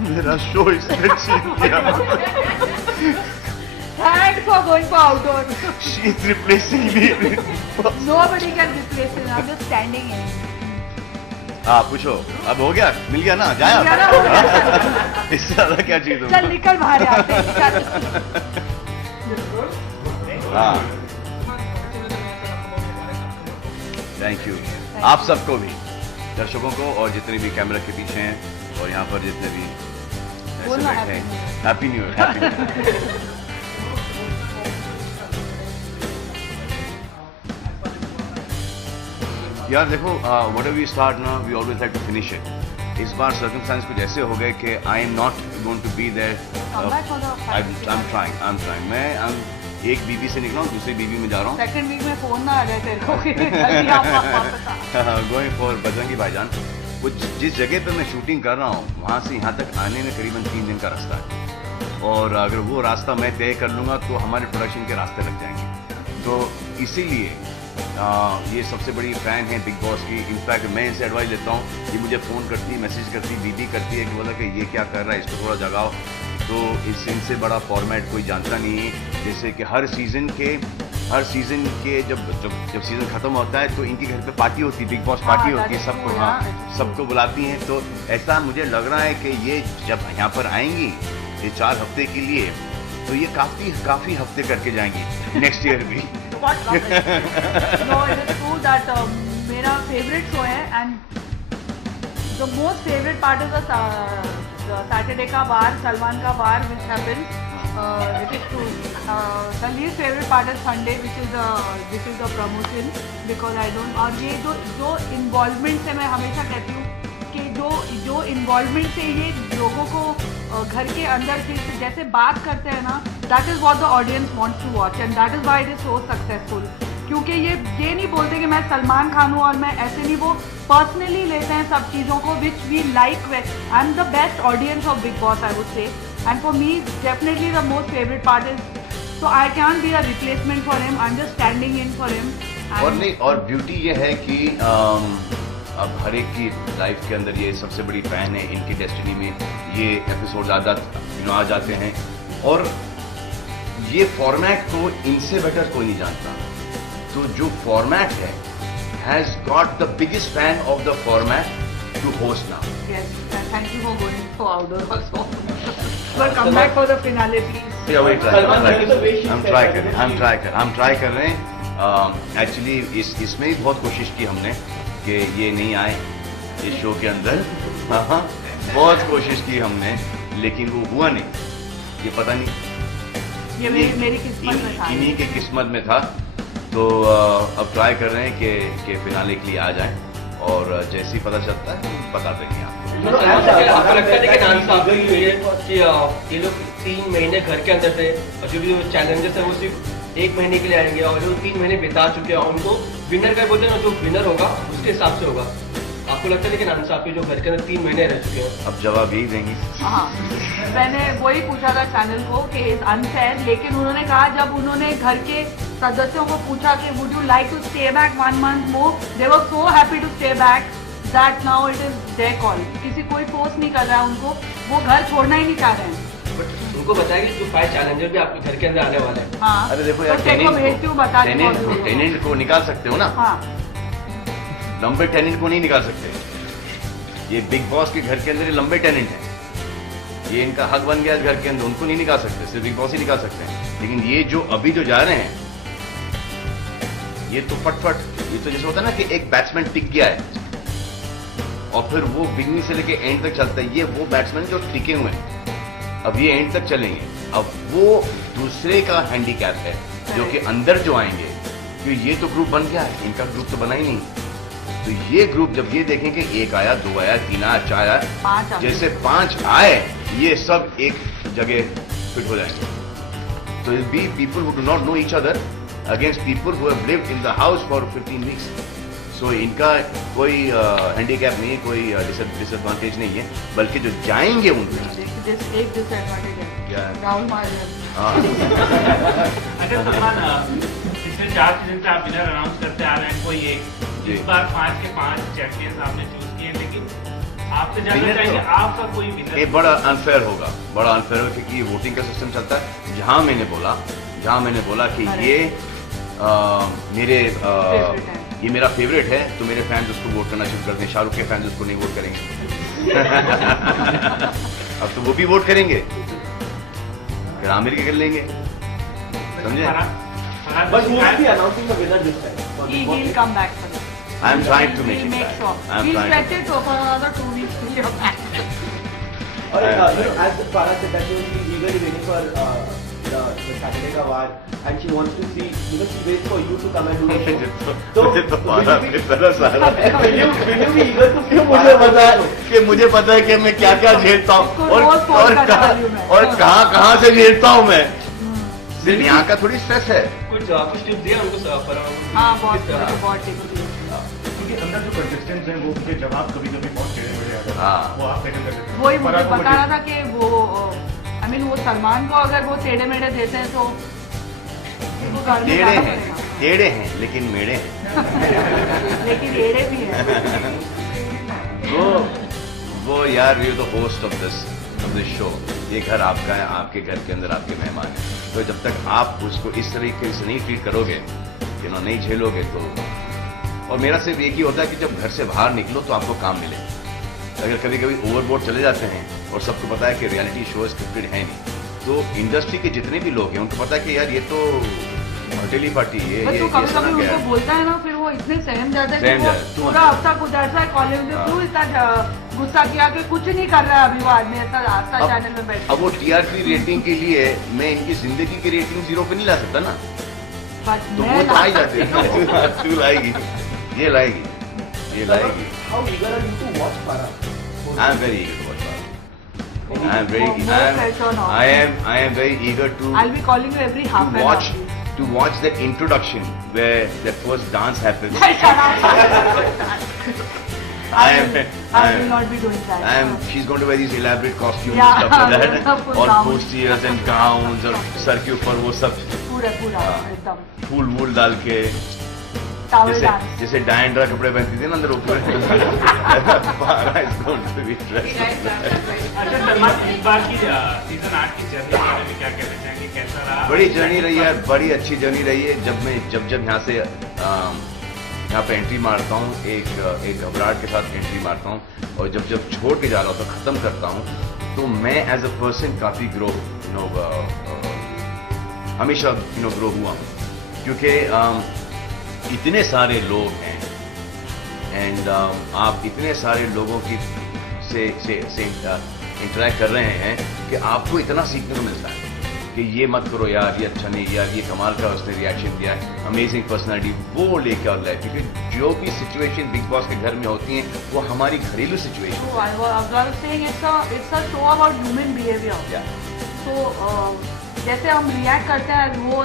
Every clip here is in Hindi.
मेरा शो इसने छीन लिया। Thanks for going for outdoor. She is replacing me. Nobody can replace it. I'm just standing in. हाँ पूछो, अब हो गया, मिल गया ना, जाए मिल गया ना, हो गया। इससे ज्यादा क्या चाहिए चल तुमको? निकल बाहर यहाँ से, चल। हाँ, थैंक यू आप सबको भी, दर्शकों को और जितने भी कैमरा के पीछे हैं और यहाँ पर जितने भी ऐसे बोलना बैठे हैं, happy new year, happy new year. यार देखो, व्हाटएवर वी स्टार्ट ना, we always have to finish it. इस बार सर्कमस्टेंस कुछ ऐसे हो गए कि I am not going to be there. I am trying. मैं एक बीबी से निकला हूँ, दूसरी बीबी में जा रहा हूँ। सेकंड वीक में फोन ना आ जाए तेरे को कि गोइंग फॉर बजरंगी भाईजान। कुछ जिस जगह पे मैं शूटिंग कर रहा हूँ वहाँ से यहाँ तक आने में करीबन 3 दिन का रास्ता है, और अगर वो रास्ता मैं तय कर लूँगा तो हमारे प्रोडक्शन के रास्ते लग जाएंगे। तो इसीलिए ये सबसे बड़ी फैन है बिग बॉस की। इनफैक्ट मैं इनसे एडवाइस लेता हूँ, ये मुझे फ़ोन करती, मैसेज करती, बीबी करती है कि बोला कि ये क्या कर रहा है, इसको थोड़ा जगाओ। तो इनसे बड़ा फॉर्मेट कोई जानता नहीं है। जैसे कि हर सीज़न के जब सीज़न ख़त्म होता है तो इनके घर पे पार्टी होती है, बिग बॉस पार्टी होती है, सबको, हाँ सबको बुलाती हैं। तो ऐसा मुझे लग रहा है कि ये जब यहाँ पर आएंगी ये 4 हफ्ते के लिए, तो ये काफ़ी हफ्ते करके जाएंगी नेक्स्ट ईयर भी। No, it is true that मेरा फेवरेट शो है, and the most favourite part is the Saturday का बार, सलमान का बार which happens, it is true. The least favourite part is Sunday which is the promotion, because I don't, और ये जो इन्वॉल्वमेंट से, मैं हमेशा कहती हूँ कि जो इन्वॉल्वमेंट से ये लोगों को घर के अंदर से जैसे बात करते हैं ना, that is what the audience wants to watch, and that is why it is so successful. क्योंकि ये नहीं बोलते कि मैं सलमान खान हूँ और मैं ऐसे नहीं, वो पर्सनली लेते हैं सब चीज़ों को, which we like. I am the best audience of Bigg Boss, I would say, and for me definitely the most favourite part is, so I can be a replacement for him, I am just standing in for him. और नहीं, और ब्यूटी ये है कि अब हर एक की लाइफ के अंदर ये सबसे बड़ी फैन है, इनकी डेस्टिनी में ये एपिसोड आ जाते हैं, और ये फॉर्मेट को इनसे बेटर कोई नहीं जानता। तो जो फॉर्मेट है has got the biggest fan of the format to host now. Yes, and thank you for going for outdoor also. But come back for the finale, please. Yeah, wait, हम ट्राई कर रहे हैं। एक्चुअली इसमें ही बहुत कोशिश की हमने कि ये नहीं आए इस शो के अंदर। हाँ, बहुत कोशिश की हमने, लेकिन वो हुआ नहीं। ये पता नहीं, ये मेरी किस्मत में था, इन्हीं के किस्मत में था। तो अब ट्राई कर रहे हैं कि फिनाले के लिए आ जाए, और जैसे ही पता चलता है बता देंगे आपको। आपको लगता है कि नाम साहब की हुई है कि ये लोग 3 महीने घर के अंदर थे, और जो भी चैलेंजेस है वो सिर्फ 1 महीने के लिए आएंगे, और जो 3 महीने बिता चुके हैं उनको विनर का बोलते हैं ना, जो विनर होगा उसके हिसाब से होगा। आपको लगता है कि नाम साहब के जो घर के अंदर 3 महीने रह चुके हैं, अब जवाब यही देंगी। हाँ, मैंने वही पूछा था चैनल को कि इज अनफेयर, लेकिन उन्होंने कहा, जब उन्होंने घर के सदस्यों को पूछा कि would you like to stay back 1 month more, they were so happy to stay back that now it is their call. किसी कोई फोर्स नहीं कर रहा है उनको, वो घर छोड़ना ही नहीं चाह रहे हैं। बट उनको बताया कि जो 5 चैलेंजर भी आपके घर के अंदर आने वाले हैं। हाँ, अरे देखो यार, तो भेजती हूँ, बता टेनेंट को निकाल सकते हो ना, हाँ, लंबे टेनेंट को नहीं निकाल सकते। ये बिग बॉस के घर के अंदर ये लंबे टेनेंट हैं, ये इनका हक बन गया घर के अंदर, उनको नहीं निकाल सकते, सिर्फ बिग बॉस ही निकाल सकते हैं। लेकिन ये जो अभी जो जा रहे हैं, ये तो फटफट, ये तो जैसे होता है ना कि एक बैट्समैन टिक गया है और फिर वो बिगनिंग से लेके एंड तक चलता है, ये वो बैट्समैन जो टिके हुए हैं, अब ये एंड तक चलेंगे। अब वो दूसरे का हैंडीकैप है जो कि अंदर जो आएंगे, क्योंकि ये तो ग्रुप बन गया है, इनका ग्रुप तो बना ही नहीं। तो ये ग्रुप जब ये देखेंगे 1 आया, 2 आया, 3 आया, 4 आया, जैसे 5 आए, ये सब एक जगह फिट हो जाएंगे। तो it be people who do not know each other against people who have lived in the house for 15 weeks. So इनका कोई हैंडीकैप नहीं है, कोई डिसएडवांटेज नहीं है, बल्कि जो जाएंगे उनको एक डिसएडवांटेज है, राहुल महाराज। अगर सलमान, पिछले 4 सीजन से आप विनर अनाउंस करते आ रहे हैं, कोई एक, इस बार 5 के 5 चैंपियंस आपने चूज ये, लेकिन आपसे जानना चाहेंगे आपका कोई विनर? ये बड़ा अनफेयर होगा, क्योंकि ये वोटिंग का सिस्टम चलता है। जहां मैंने बोला कि ये ये मेरा फेवरेट है, तो मेरे फैंस उसको वोट करना शुरू कर दें। शाहरुख के फैंस उसको नहीं वोट करेंगे। अब तो वो भी वोट करेंगे, फिर आमिर के कर लेंगे, समझे? But who will be announcing the winner this time? He'll come back for that. I'm trying to make We'll it make back. sure. I'm We'll trying stretch to. it for another 2 weeks till you're back. Or as Farah said that she was eagerly waiting for the Saturday ka War, and she wants to see, she waits for you to come and do the show. मुझे तो पारा पे तरस आ रहा है। Will you be eager to see मुझे पता है कि मैं क्या क्या झेलता हूँ इसको रोज फोन करने वाली हूँ मैं। और कहाँ से झेलता हूँ मैं। सिर्फ यहाँ का थोड़ी स्ट्रेस है। कुछ टिप्स दिया उनको हाँ, बहुत टिप्स दिए। क्योंकि अंदर जो कंटेस्टेंट्स हैं वो उनके जवाब कभी बहुत टेढ़े मेढ़े आ जाते हैं। हाँ। वो आप टैकल कर देते हैं। वही मुझे फराह को बता रहा था कि वो वो सलमान को अगर वो टेढ़े मेढ़े देते हैं तो उनको घर में जाना पड़ेगा। टेढ़े हैं लेकिन मेढ़े हैं। लेकिन एड़े भी हैं। वो यार, ये तो होस्ट ऑफ दिस शो, ये घर आपका है, आपके घर के अंदर आपके मेहमान हैं, तो जब तक आप उसको इस तरीके से नहीं ट्रीट करोगे, नहीं झेलोगे तो। और मेरा सिर्फ एक ही होता है कि जब घर से बाहर निकलो तो आपको काम मिले। अगर कभी कभी ओवरबोर्ड चले जाते हैं और सबको पता है कि रियलिटी शो स्क्रिप्टेड है नहीं, तो इंडस्ट्री के जितने भी लोग हैं उनको पता है कि यार ये तो हटेली पार्टी, ये कभी कभी उनको बोलता है ना, फिर वो इतने सहम जाते हैं कि वो पूरा हफ्ता गुजरता है कॉलेज में, क्यों इतना गुस्सा किया कि कुछ नहीं कर रहा है अभी वो आदमी, ऐसा आस्था चैनल में बैठ। अब वो टीआरपी रेटिंग के लिए मैं इनकी जिंदगी की रेटिंग 0 पे नहीं ला सकता ना, तो वो तो आ ही जाते हैं। तू लाएगी, ये लाएगी। How eager are you to watch Farah? I am very eager to watch Farah. I am very eager to I'll be calling you every half an hour. to watch that introduction where that first dance happens. I will not be doing that. She's going to wear these elaborate costumes Yeah, and stuff like that. full और gown. posters and gowns और सर के ऊपर वो सब पूरा एकदम फूल वूल डाल के, टावल डांस। जैसे डायंड्रा कपड़े पहनती थी ना अंदर ऊपर। Farah is going to be dressed up like that. अच्छा सलमान, इस बार की सीजन 8 की जर्नी के बारे में क्या कहना चाहेंगे, कैसा रहा? बड़ी जर्नी रही है, बड़ी अच्छी जर्नी रही है। जब मैं जब यहाँ से यहाँ पे एंट्री मारता हूँ, एक घबराहट के साथ एंट्री मारता हूँ, और जब छोड़ के जा रहा हूँ तो खत्म करता हूँ, तो मैं एज अ पर्सन काफी ग्रो हमेशा ग्रो हुआ हूँ, क्योंकि इतने सारे लोग हैं एंड आप इतने सारे लोगों की से इंटरेक्ट कर रहे हैं कि आपको इतना सीखने को मिलता है कि ये मत करो यार, ये अच्छा नहीं, यार ये कमाल का उसने रिएक्शन दिया है, अमेजिंग पर्सनालिटी, वो लेके आ रहा है। क्योंकि जो भी सिचुएशन बिग बॉस के घर में होती हैं वो हमारी घरेलू situation. It's a show about human behaviour. तो जैसे हम रिएक्ट करते हैं वो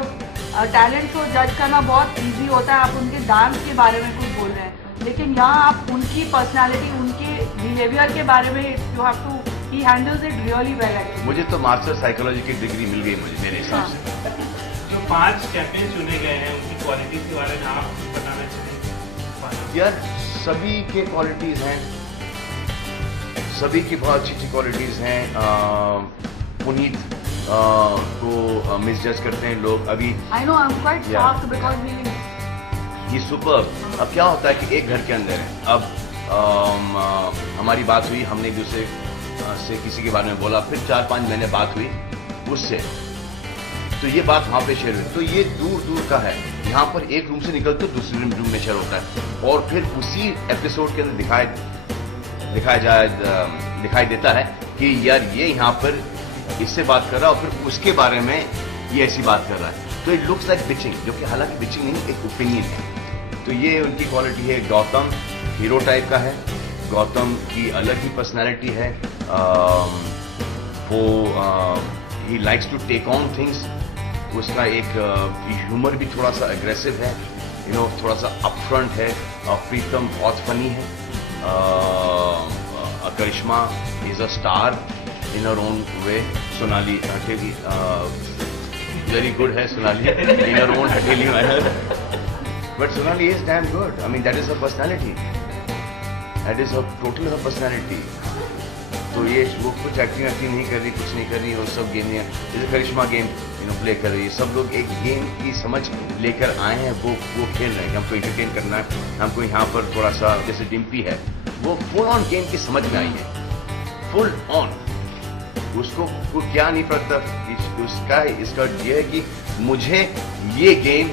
टैलेंट शो जज करना बहुत इजी होता है, आप उनके डांस के बारे में कुछ बोल रहे हैं, लेकिन यहाँ आप उनकी पर्सनालिटी, उनके बिहेवियर के बारे में you have to, he handles it really well. मुझे तो मास्टर साइकोलॉजी की डिग्री मिल गई मुझे, मेरे हिसाब से। जो 5 चैंपियन चुने गए हैं उनकी क्वालिटी के बारे में आप कुछ बताना चाहेंगे? यार सभी के क्वालिटीज हैं, सभी की बहुत अच्छी अच्छी क्वालिटीज हैं। पुनीत को मिसजज करते हैं लोग अभी। I know, I am quite shocked because he super. अब क्या होता है कि एक घर के अंदर है, अब हमारी बात हुई, हमने एक दूसरे से किसी के बारे में बोला, फिर 4-5 महीने बात हुई उससे, तो ये बात वहां पे शेयर हुई, तो ये दूर दूर का है। यहाँ पर एक रूम से निकलते दूसरे रूम में शेयर होता है, और फिर उसी एपिसोड के अंदर दिखाई देता है कि यार ये यहाँ पर इससे बात कर रहा है और फिर उसके बारे में ये ऐसी बात कर रहा है, तो इट लुक्स लाइक बिचिंग, जो कि हालांकि बिचिंग नहीं, एक ओपिनियन है। तो ये उनकी क्वालिटी है। गौतम हीरो टाइप का है, गौतम की अलग ही पर्सनैलिटी है। वो he likes to take on things, उसका एक ह्यूमर भी थोड़ा सा एग्रेसिव है, थोड़ा सा अपफ्रंट है। प्रीतम बहुत फनी है। Karishma is a star in her own way. Sonali Hateli, very good है Sonali in her own Hateli manner. But Sonali is damn good. I mean, that is her personality. That is total her personality. तो ये वो कुछ एक्टिंग नहीं कर रही, कुछ नहीं कर रही, वो सब गेम जैसे करिश्मा गेम प्ले कर रही है। सब लोग एक गेम की समझ लेकर आए हैं, वो खेल रहे हैं। हमको एंटरटेन करना है, हमको यहाँ पर थोड़ा सा जैसे डिम्पी है, वो फुल ऑन गेम की समझ में आई है, फुल ऑन। उसको क्या नहीं पड़ता, इसका ये है कि मुझे ये गेम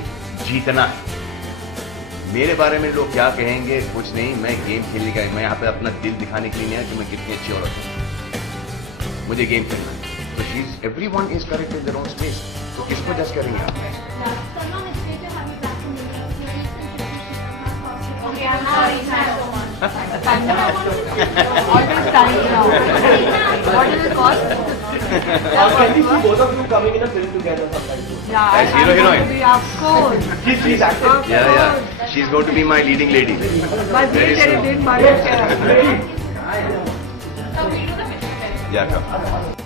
जीतना है। मेरे बारे में लोग क्या कहेंगे कुछ नहीं, मैं गेम खेलने का, मैं यहाँ पे अपना दिल दिखाने के लिए नहीं आया कि मैं कितनी अच्छी औरत हूँ, मुझे गेम खेलना है। तो everyone is correct in their own space, तो किसको जज करेंगे आप? Okay, I'm sorry. Thanks so much. Always time now. What does it cost? Can we see both of you coming in a film together sometime? Yeah, As hero, heroine? Of course. She's acting. Yeah. She's going to be my leading lady. But Very very soon. big budget. Yeah, come.